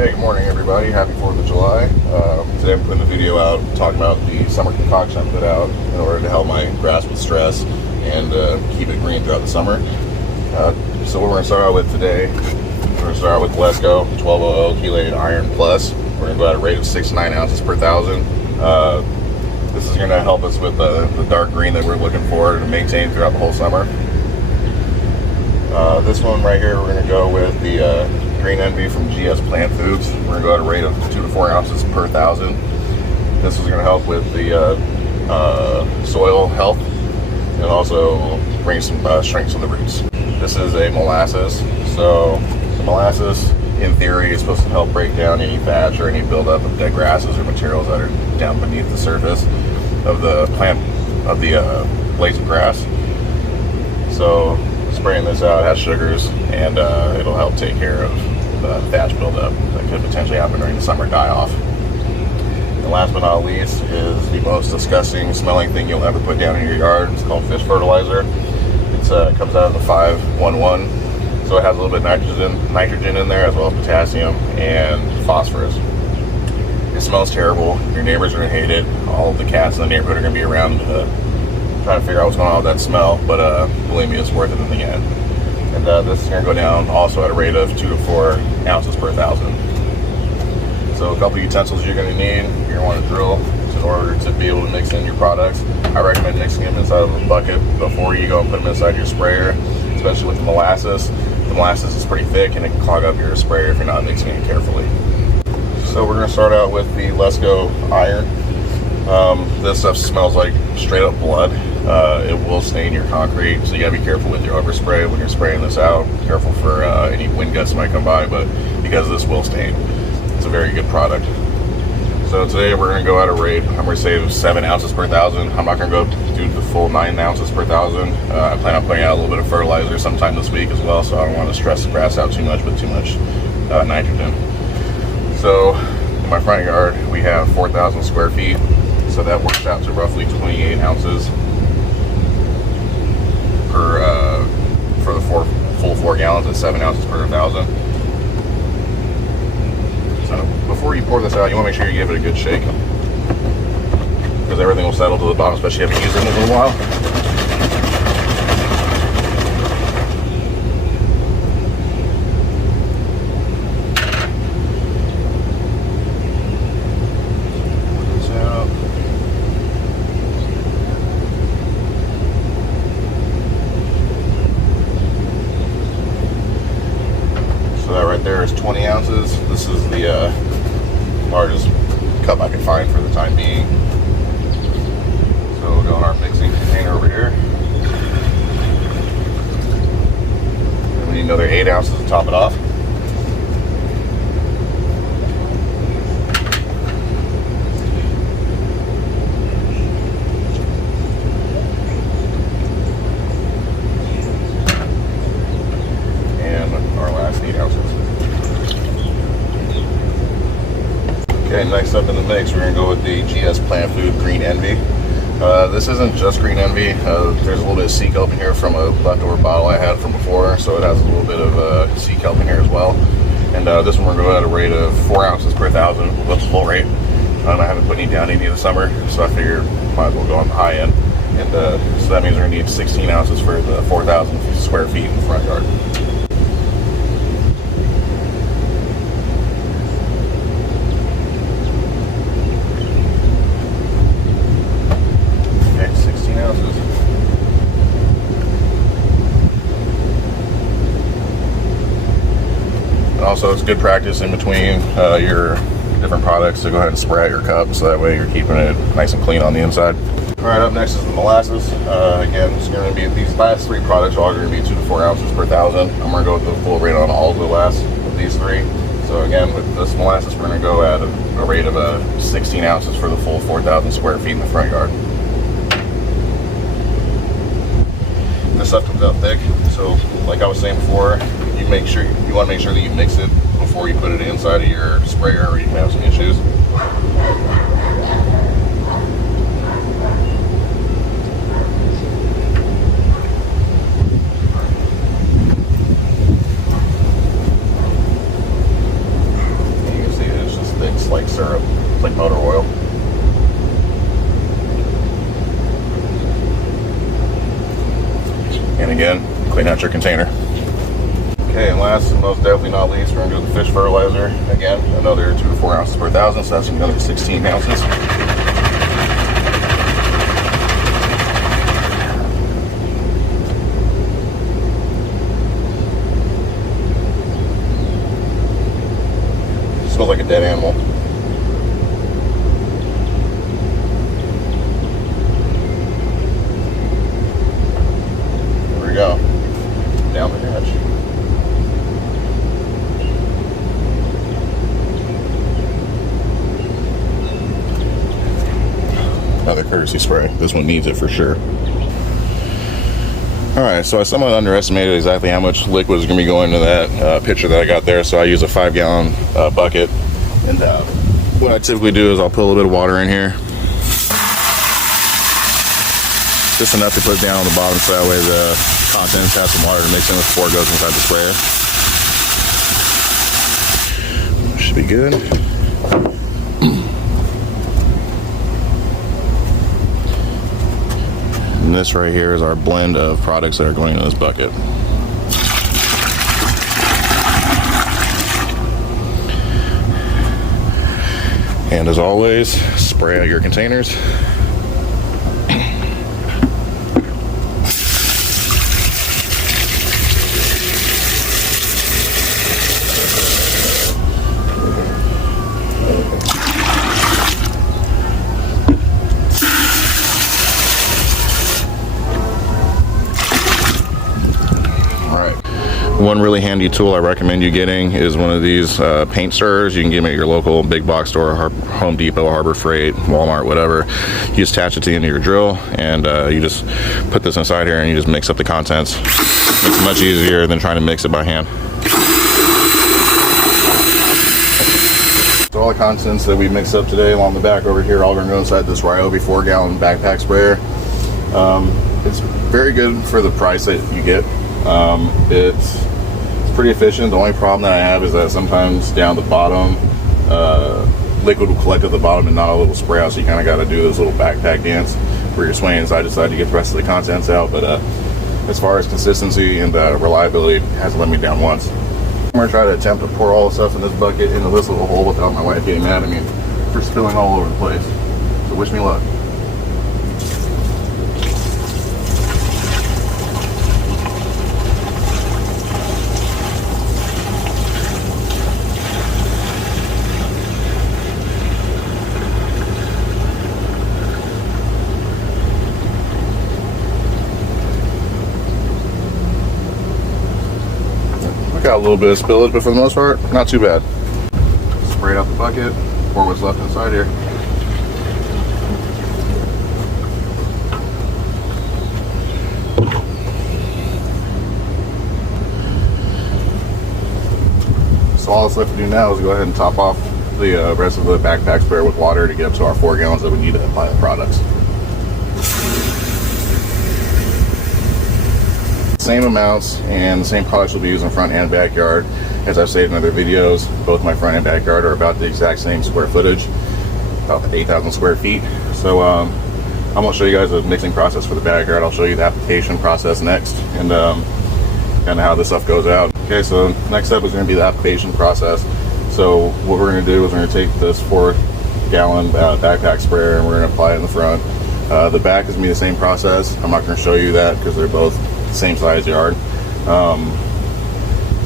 Okay, good morning everybody. Happy 4th of July. Today I'm putting a video out talking about the summer concoction I put out in order to help my grass with stress and keep it green throughout the summer. So what we're going to start out with today, we're going to start out with Lesco 1200 chelated iron plus. We're going to go at a rate of 6 to 9 ounces per thousand. This is going to help us with the dark green that we're looking for to maintain throughout the whole summer. This one right here, we're going to go with the Green Envy from Plantfood. We're going to go at a rate of 2 to 4 ounces per thousand. This is going to help with the soil health and also bring some strength to the roots. This is a molasses. So the molasses, in theory, is supposed to help break down any thatch or any buildup of dead grasses or materials that are down beneath the surface of the plant, of the blades of grass. So spraying this out has sugars, and it'll help take care of the thatch buildup that could potentially happen during the summer die-off. And last but not least is the most disgusting smelling thing you'll ever put down in your yard. It's called fish fertilizer. It comes out of the 511, so it has a little bit of nitrogen in there, as well as potassium and phosphorus. It smells terrible. Your neighbors are going to hate it. All of the cats in the neighborhood are going to be around trying to figure out what's going on with that smell, but believe me, it's worth it in the end. And this is going to go down also at a rate of 2 to 4 ounces per thousand. So a couple of utensils you're going to need. You're going to want a drill in order to be able to mix in your products. I recommend mixing them inside of a bucket before you go and put them inside your sprayer, especially with the molasses. The molasses is pretty thick and it can clog up your sprayer if you're not mixing it carefully. So we're going to start out with the Lesco iron. This stuff smells like straight up blood. It will stain your concrete, so you gotta be careful with your overspray when you're spraying this out. Careful for any wind gusts that might come by, but because this will stain, it's a very good product. So today we're gonna go at a rate, I'm gonna say 7 ounces per thousand. I'm not gonna go do the full 9 ounces per thousand. I plan on putting out a little bit of fertilizer sometime this week as well, so I don't want to stress the grass out too much with too much nitrogen. So in my front yard, we have 4,000 square feet. So that works out to roughly 28 ounces for the full 4 gallons at 7 ounces per thousand. So before you pour this out, you want to make sure you give it a good shake, because everything will settle to the bottom, especially if you use it in a little while. There is 20 ounces. This is the largest cup I can find for the time being. So we'll go in our mixing container over here. And we need another 8 ounces to top it off. And our last 8 ounces. Okay, next up in the mix, we're going to go with the Plantfood Green Envy. This isn't just Green Envy. There's a little bit of sea kelp in here from a leftover bottle I had from before, so it has a little bit of sea kelp in here as well. And this one we're going to go at a rate of 4 ounces per thousand. What's the full rate? I haven't put any down any of the summer, so I figure might as well go on the high end. And so that means we're going to need 16 ounces for the 4,000 square feet in the front yard. Also, it's good practice in between your different products to go ahead and spray out your cup, so that way you're keeping it nice and clean on the inside. All right, up next is the molasses. Again, it's going to be these last 3 products are all going to be 2 to 4 ounces per thousand. I'm going to go with the full rate on all of the last of these 3. So again, with this molasses, we're going to go at a rate of 16 ounces for the full 4,000 square feet in the front yard. This stuff comes out thick, so like I was saying before, you want to make sure that you mix it before you put it inside of your sprayer, or you can have some issues. like syrup. It's like motor oil. And again, clean out your container. Okay, and last and most definitely not least, we're gonna do the fish fertilizer. Again, another 2 to 4 ounces per thousand, so that's another 16 ounces. Smells like a dead animal. There we go. Down the hatch. Another courtesy spray. This one needs it for sure. Alright, so I somewhat underestimated exactly how much liquid is going to be going into that pitcher that I got there, so I use a 5-gallon bucket. And what I typically do is I'll put a little bit of water in here. Just enough to put down on the bottom so that way the contents have some water to mix in before it goes inside the sprayer. Should be good. And this right here is our blend of products that are going in this bucket. And as always, spray out your containers. One really handy tool I recommend you getting is one of these paint stirrers. You can get them at your local big box store, Home Depot, Harbor Freight, Walmart, whatever. You just attach it to the end of your drill, and you just put this inside here and you just mix up the contents. Makes it much easier than trying to mix it by hand. So all the contents that we mixed up today along the back over here, all going to go inside this Ryobi 4-gallon backpack sprayer. It's very good for the price that you get. It's pretty efficient. The only problem that I have is that sometimes down the bottom, liquid will collect at the bottom and not a little spray out, so you kind of got to do this little backpack dance where you're swinging. So I decided to get the rest of the contents out, but as far as consistency and reliability, it hasn't let me down once. I'm going to try to attempt to pour all the stuff in this bucket into this little hole without my wife getting mad at me for spilling all over the place. So wish me luck. Got a little bit of spillage, but for the most part, not too bad. Spray it out the bucket, pour what's left inside here. So all that's left to do now is go ahead and top off the rest of the backpack sprayer with water to get up to our 4 gallons that we need to apply the products. Same amounts and the same products will be used in front and backyard. As I've stated in other videos, both my front and backyard are about the exact same square footage, about 8,000 square feet. So I'm going to show you guys the mixing process for the backyard. I'll show you the application process next, and kind of how this stuff goes out. Okay, so next step is going to be the application process. So what we're going to do is we're going to take this 4-gallon backpack sprayer and we're going to apply it in the front. The back is going to be the same process. I'm not going to show you that because they're both same size yard.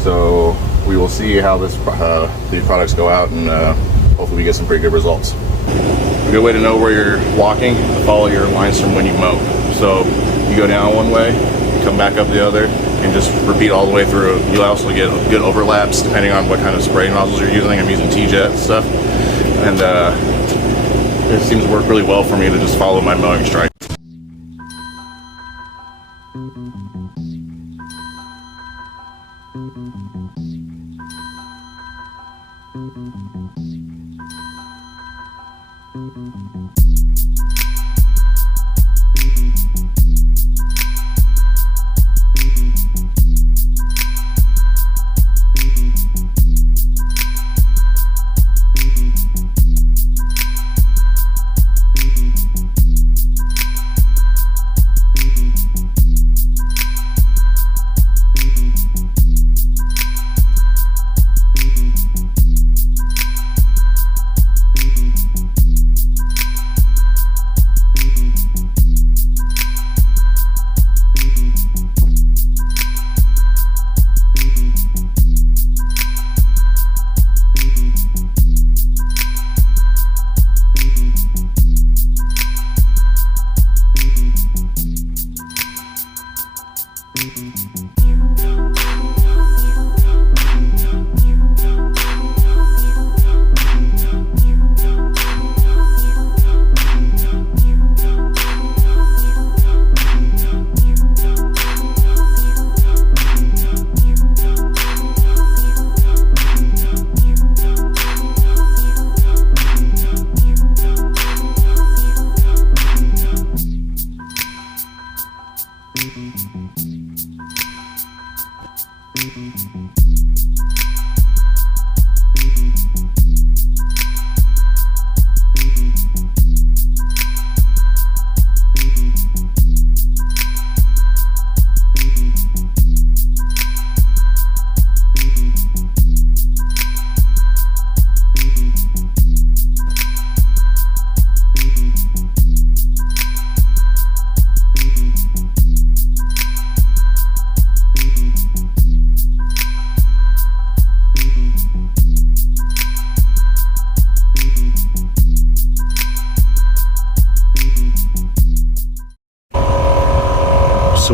So we will see how these products go out, and hopefully we get some pretty good results. A good way to know where you're walking, follow your lines from when you mow. So you go down one way, you come back up the other, and just repeat all the way through. You'll also get good overlaps depending on what kind of spray nozzles you're using. I'm using T-Jet stuff, and it seems to work really well for me to just follow my mowing strike.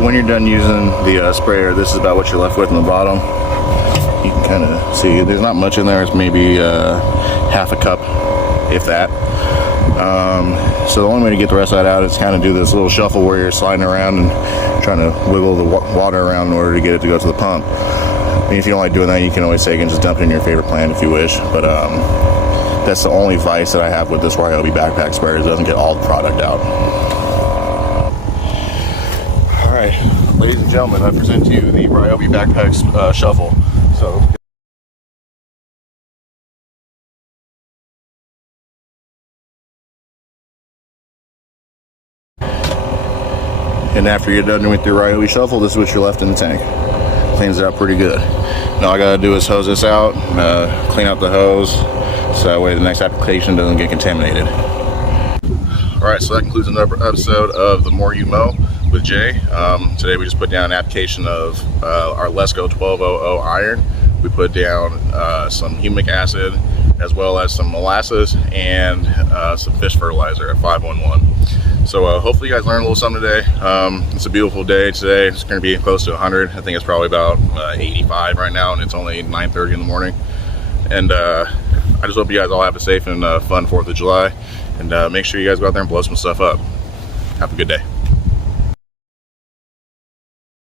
So when you're done using the sprayer, this is about what you're left with in the bottom. You can kind of see there's not much in there. It's maybe half a cup, if that. So the only way to get the rest of that out is kind of do this little shuffle where you're sliding around and trying to wiggle the water around in order to get it to go to the pump. And if you don't like doing that, you can always take it and just dump it in your favorite plant if you wish. But that's the only vice that I have with this Ryobi backpack sprayer. It doesn't get all the product out. All right, ladies and gentlemen, I present to you the Ryobi backpack shuffle. So. And after you're done with your Ryobi shuffle, this is what you're left in the tank. Cleans it out pretty good. Now all I gotta do is hose this out, clean out the hose, so that way the next application doesn't get contaminated. Alright, so that concludes another episode of The More You Mow with Jay. Today we just put down an application of our Lesco 1200 iron. We put down some humic acid, as well as some molasses and some fish fertilizer at 511. So hopefully you guys learned a little something today. It's a beautiful day today. It's going to be close to 100. I think it's probably about 85 right now, and it's only 9:30 in the morning. And I just hope you guys all have a safe and fun 4th of July. And make sure you guys go out there and blow some stuff up. Have a good day.